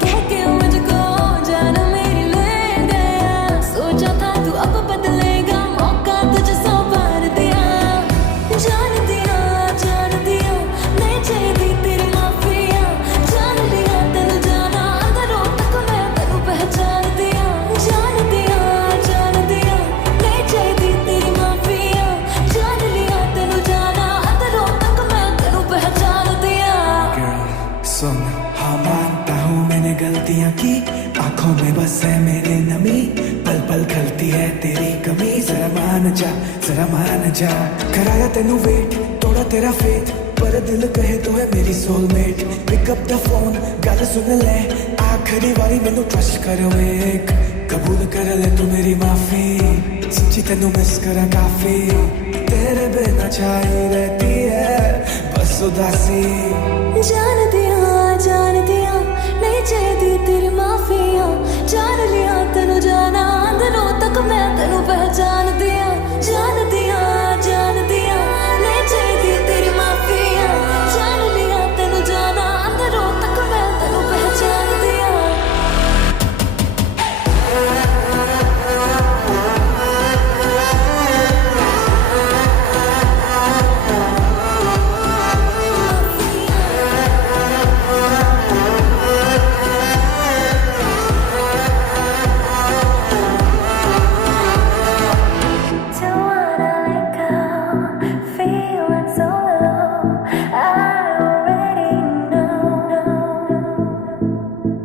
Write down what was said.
कह के मुझको जान मेरी ले गया। सोचा था तू अब बदलेगा, मौका तुझसे भर दिया। जान दिया नहीं चाहिए तेरी माफिया। जान लिया तेनु जाना, अंदरों तक मैं तेनु पहचान दिया। जान दिया नहीं चाहिए तेरी माफिया। जान लिया तेनु जाना, अंदरों तक मैं तेनु पहचान दिया। Girl, सुन, हाँ मानता हूँ मैंने गलतियाँ की, आंखों में बस है मेरे नमी, पल पल खलती है तेरी कमी। जरा मान जा, कराया तेनू वेट, तोड़ा तेरा फेथ, पर दिल कहे तो है मेरी soulmate. Pick up the phone, गल सुन ले, आखिरी बारी मैनू ट्रस्ट करो एक, कबूल कर ले तू मेरी माफी। सच्ची तेनू मिस करा काफी, तेरे बिना छाई रहती है बस उदासी। जान दिया